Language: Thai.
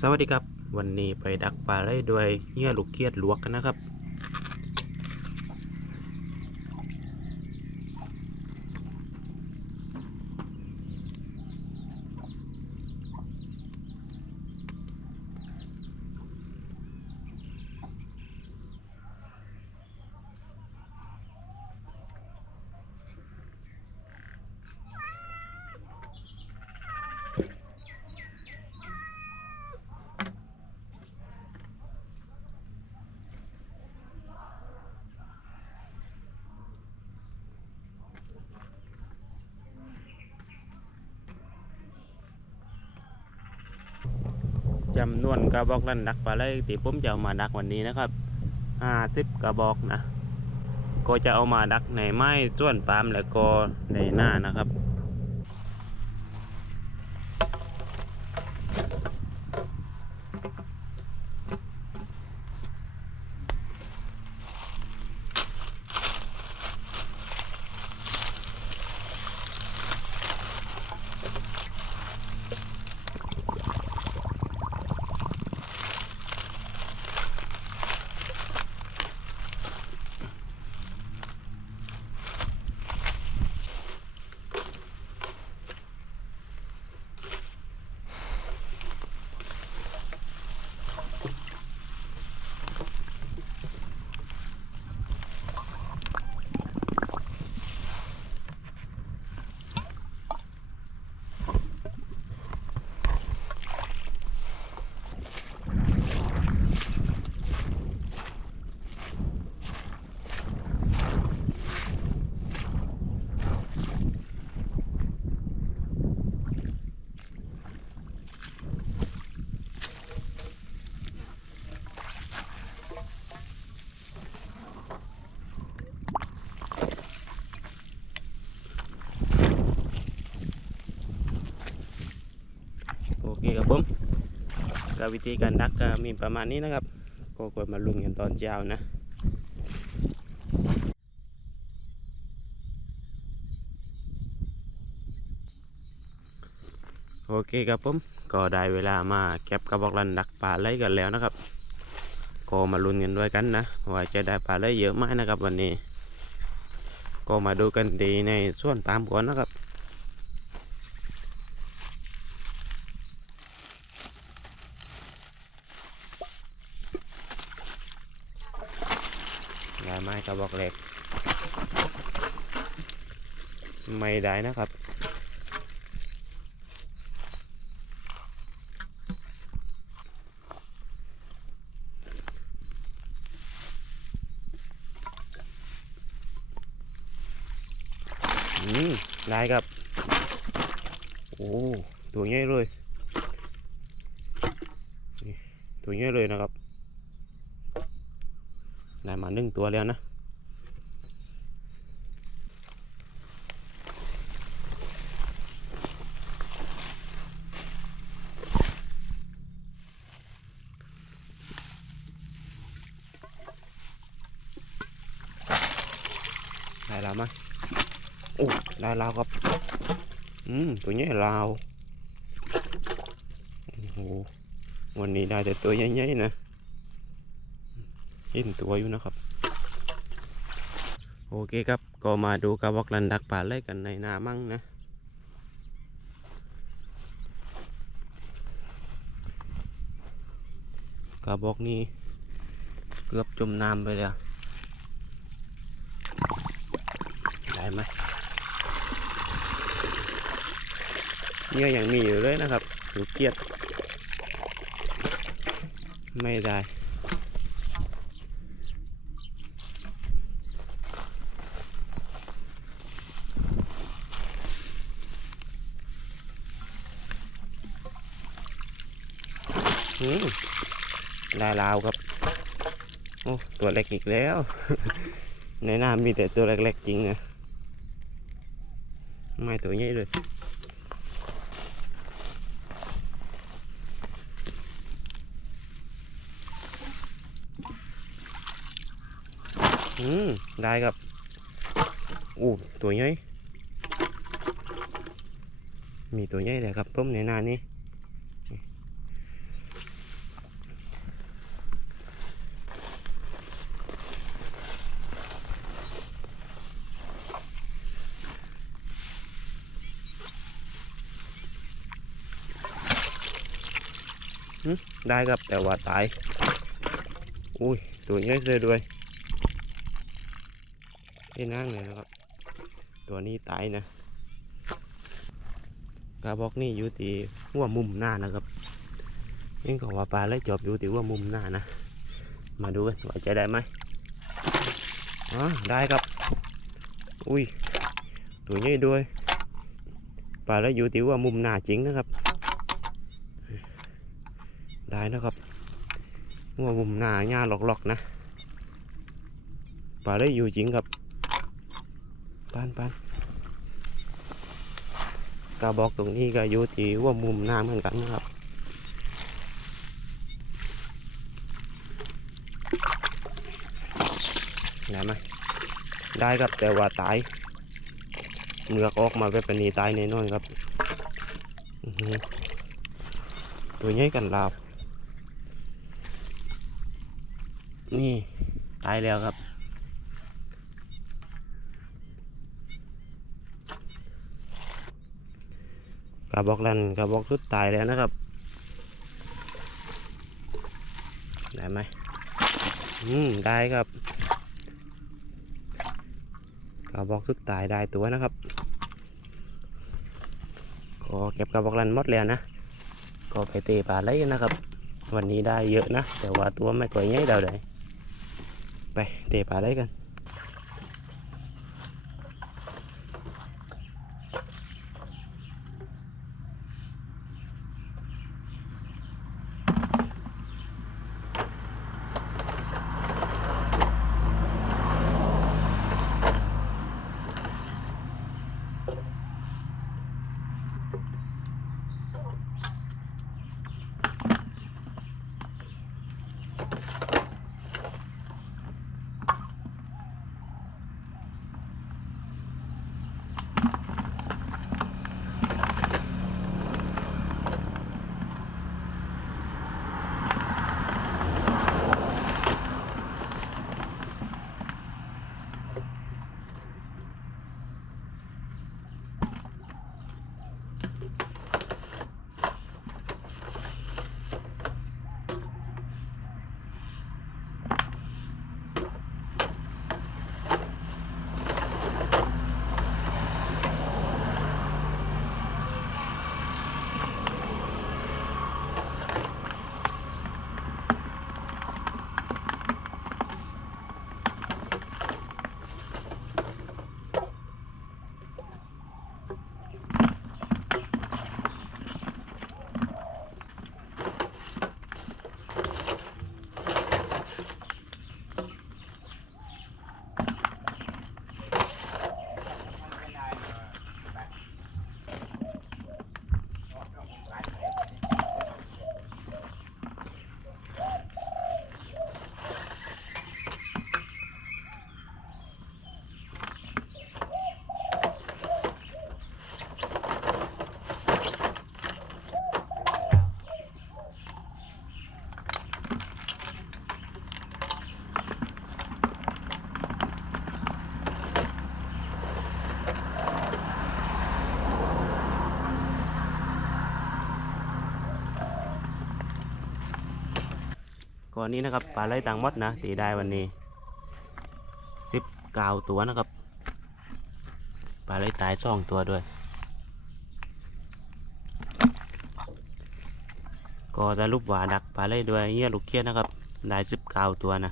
สวัสดีครับ วันนี้ไปดักปลาไล่ด้วยเหยื่อลูกเกียดลวกกันนะครับำนวนกระบอกนั้นดักปลาไล่ที่ผมจะเอามาดักวันนี้นะครับห้าสิบกระบอกนะ ก็จะเอามาดักในไม้ส่วนปาล์มแล้วก็ในหน้านะครับ ก็วิธีการดักก็มีประมาณนี้นะครับ ก็กดมาลุ้นกันตอนเช้านะโอเคครับผมก็ได้เวลามาเก็บกระบอกลันดักปลาไหลกันแล้วนะครับก็มาลุ้นกันด้วยกันนะว่าจะได้ปลาไหลเยอะไหมนะครับวันนี้ ก็มาดูกันดีในส่วนปามก่อนนะครับ ได้ไม้กระบอกเหล็ก ไม่ได้นะครับอืมได้ครับ โอ้ ตัวใหญ่เลย ตัวใหญ่เลยนะครับ มาหนึ่งตัวแล้วนะได้แล้วมั้ยโอ้ได้แล้วครับอืมตัวนี้ลาวโอ้โหวันนี้ได้แต่ตัวใหญ่ๆนะ เห็นตัวอยู่นะครับ โอเคครับ ก็มาดูกระบอกลันดักป่าไล่กันในนามั่งนะ กระบอกนี้เกือบจมน้ำไปแล้วได้ไหมเนี่ยยังมีอยู่เลยนะครับถูกเกียด ไม่ได้ อืมได้ลาวครับ โอ้ ตัวเล็กอีกแล้ว ในน้ำมีแต่ตัวเล็กๆจริงอะไม่ตัวใหญ่เลยอืม ได้ครับอู้ตัวใหญ่มีตัวใหญ่เลยครับผมในนานี้ ได้ครับแต่ว่าตาย อุ้ยตัวใหญ่เลยด้วยไอ้นั่งเลยนะครับ ตัวนี้ตายนะกระบอกนี่อยู่ที่หัวมุมหน้านะครับยังก็ว่าปลาไล่จอบอยู่ที่หัวมุมหน้านะ มาดูกันว่าจะได้ไหมอ๋อได้ครับ อุ้ยตัวใหญ่ด้วยปลาไล่อยู่ที่หัวมุมหน้าจริงนะครับ ได้นะครับหัวมุมหน้าหญ้าหลอกๆนะปลาไล่อยู่จริงครับปานปานกระบอกตรงนี้ก็อยู่ที่ว่ามุมหน้าเหมือนกันนะครับได้ไหมได้ครับแต่ว่าตายเหงือกออกมาเป็นนี้ตายแน่นอนครับตัวใหญ่กันลาว นี่ตายแล้วครับ กระบอกลันกระบอกสุดตายแล้วนะครับ ได้ไหมอืมได้ครับกระบอกสุดตายได้ตัวนะครับก็เก็บกระบอกลันหมดแล้วนะ ก็ไปเตะปลาไหลกันนะครับ วันนี้ได้เยอะนะ แต่ว่าตัวไม่ตัวใหญ่เดาได้ ไปเตะปลาได้กัน วันนี้นะครับปลาไหลต่างมดนะตีได้วันนี้สิบเก้าตัวนะครับปลาไหลตายสองตัวด้วย ก็จะรูปหวาดักปลาไหลด้วยเงี้ยลูกเคียนนะครับได้สิบเก้าตัวนะ